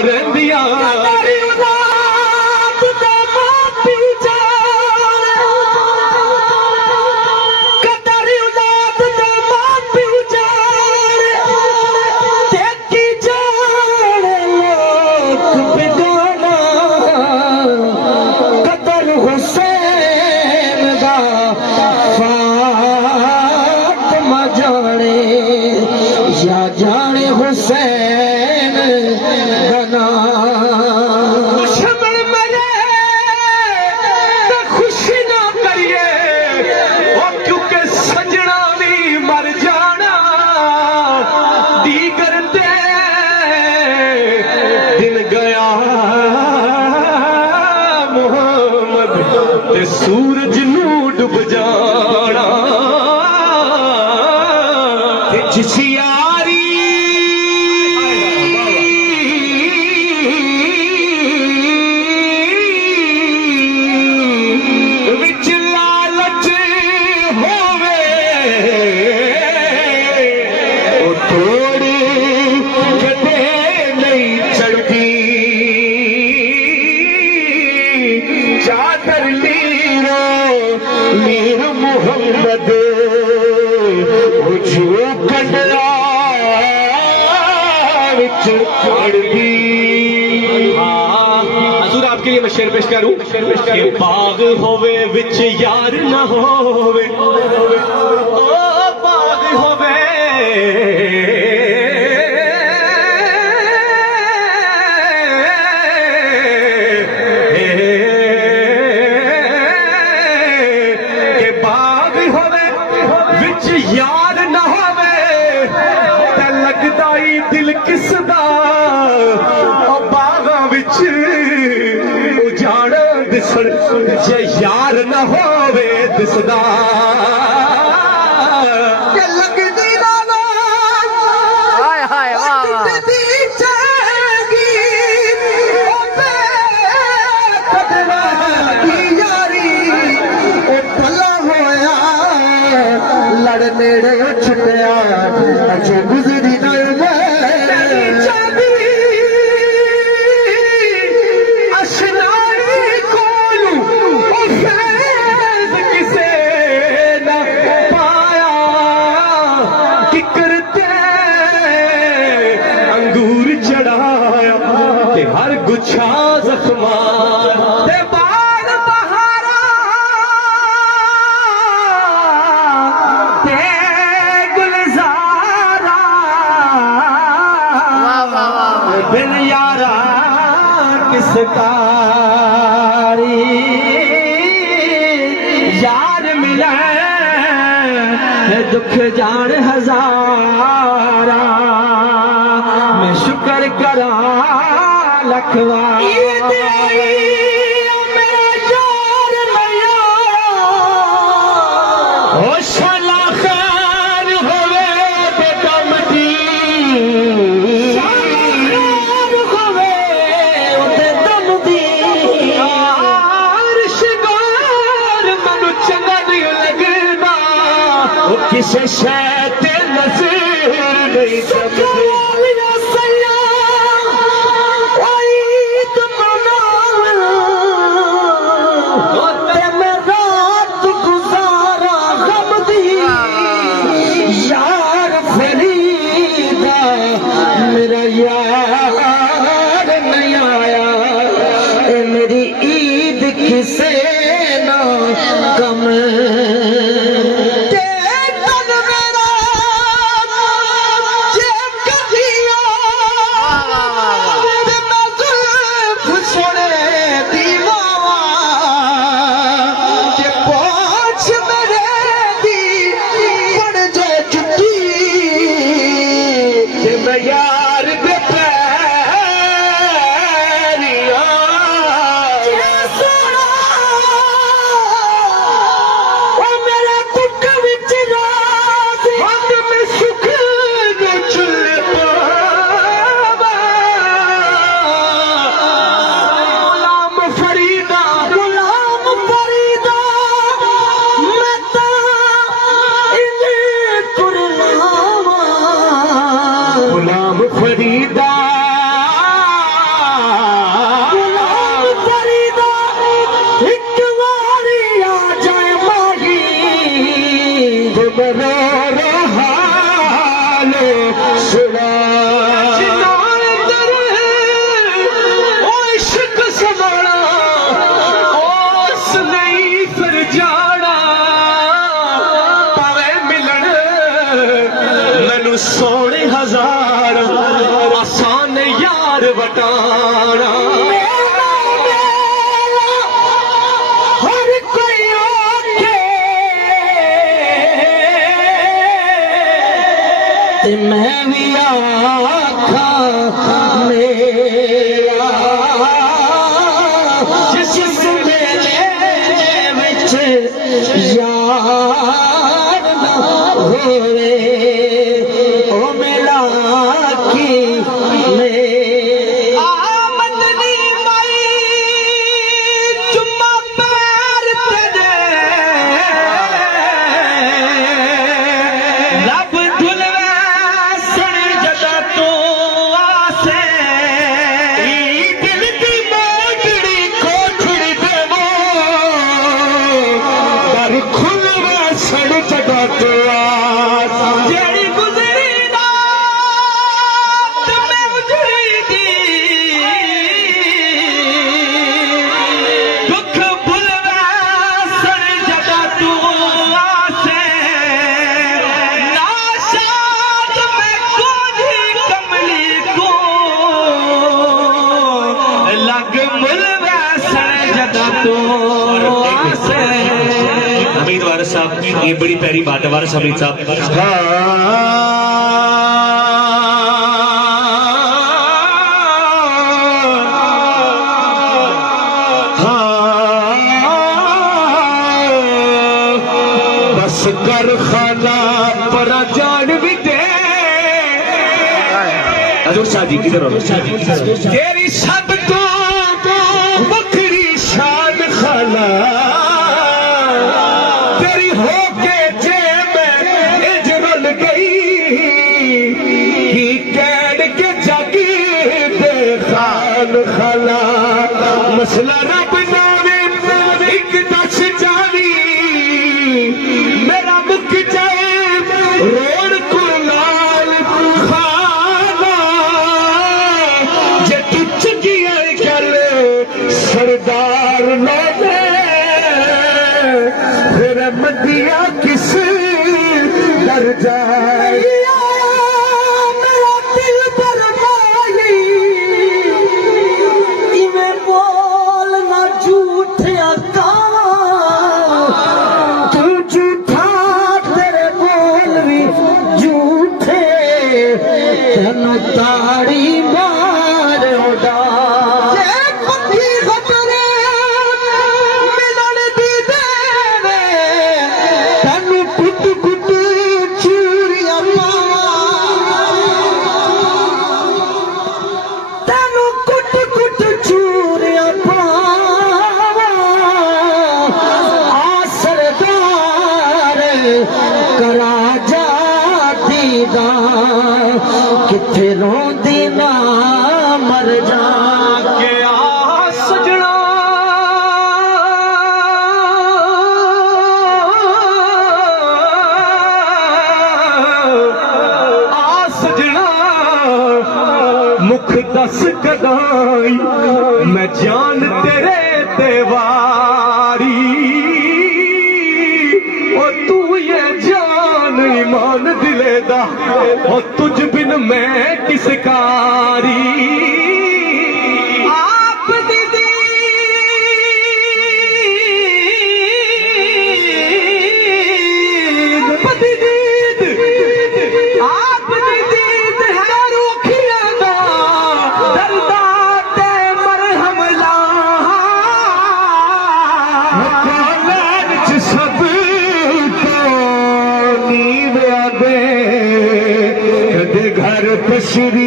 रंदिया जाने हुसैन गना शमल मरे तो खुशी ना करिए क्योंकि सजना भी मर जाना दीगर दे दिन गया मुहम्मद ते सूरज नू डूब जाना जिस यारी विच लालच होवे ओ थोड़ी कदे नहीं चढ़ती चादर लीरो मीर मुहम्मद हजूर आपके लिए मैं शेर पेश करूं बाग होवे विच यार ना होवे ओ बाग होवे के बाग होवे विच यार ना होवे ते लगदा ही दिल किसदा उजाड़ दिसण जे यार न होवे दिसदा लगदी ना हाय हाय वाह लड़ नेड़े छुटिया अजे गुजरी हर गुच्छा जख्मा ते बाल बहारा ते गुलजारा बिन यारा किस कारी यार मिले दुख जान हजारा मैं शुक्र करा लखवा मेरा यार नया ओ शाला खैर होवे बेटा मती शाला होवे उते दम दी शिगार मनु चंगा नहीं लगदा ओ किसे शय ते नज़र नहीं जमदी मेरा यार नहीं आया मेरी ईद किसे ना कम तन मेरा सोने हजार आसान यार बटाना हर कोई आके ते मैं भी आखा मेरा जिस मेले विच यार ना होवे ओ मेला की आमदनी माई चुम्मा पैर तेरे रब धुलवे सड़ी जदा तो आसे दिल की मोजड़ी कोठड़ी देवो दर खुलवे सड़ी जदा तो आसे जेड़ी गुजरी रात में उजड़ी दी दुख भुलवे सड़ी जदा तू आसे नाशाद में कोझी कमली को लग मुलवे सड़ी जदा तू आसे हमीद वारिस साहब ये बड़ी प्यारी बात है वारिस हमीद साहब बस कर खाना पर जान भी दे हजूर शाह जी किधर हो तेरी सब तो बकरी शान खाना तेरी होके जे में इजरल गई कि कैद के जागी दे खान खाना मसला रब नामे एक दस जानी मेरा मुख जाए रोड को लाल खाना जे तू चुगिया गल सरदार लोगे फिर मदिया किस डर जाए मेरा दिल पर माली इवें बोल ना झूठ अका तू झूठा तेरे बोल भी झूठे तेन ताड़ी मार उड़ा किथे रोंदी ना मर जा के आ सजना आ सजना मुख दस कदाई मैं जान तेरे तेवारी ओ तू ये जान ईमान दिले दा और तुझ बिन मैं किस कारी आप दीदी आप दीदी है रूखिया दा दर्दा ते मरहम ला सब घर पशरी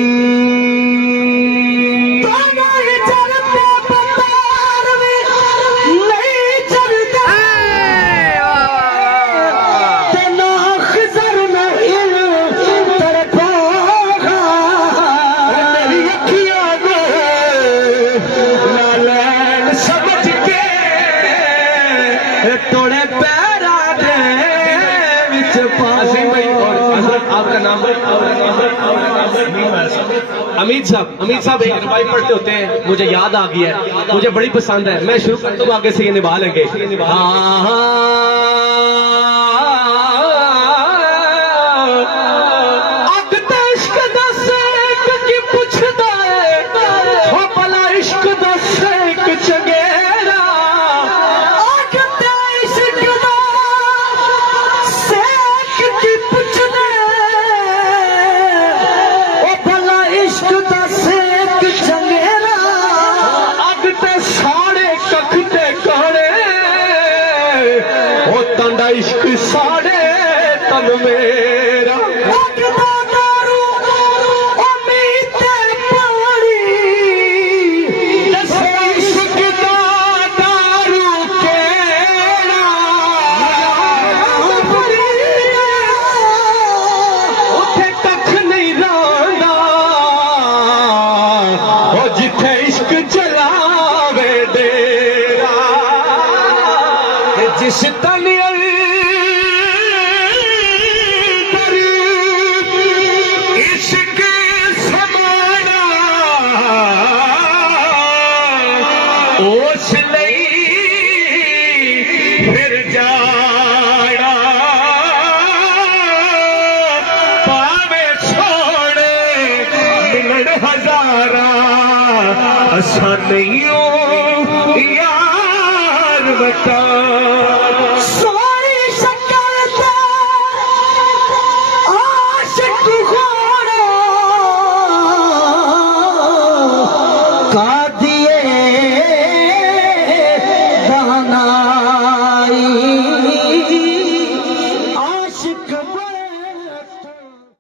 तोड़े पैरा दे विच पासी भाई और आपका नाम अमीर साहब एक रबाई पढ़ते होते हैं मुझे याद आ गया है मुझे बड़ी पसंद है मैं शुरू करता हूँ आगे से ये निभा लेंगे साढ़े तन मेरा जिस तन पर इश्क समाना उस लई फिर जाना पावे सोने मिलन हजारा असा नहीं यार बता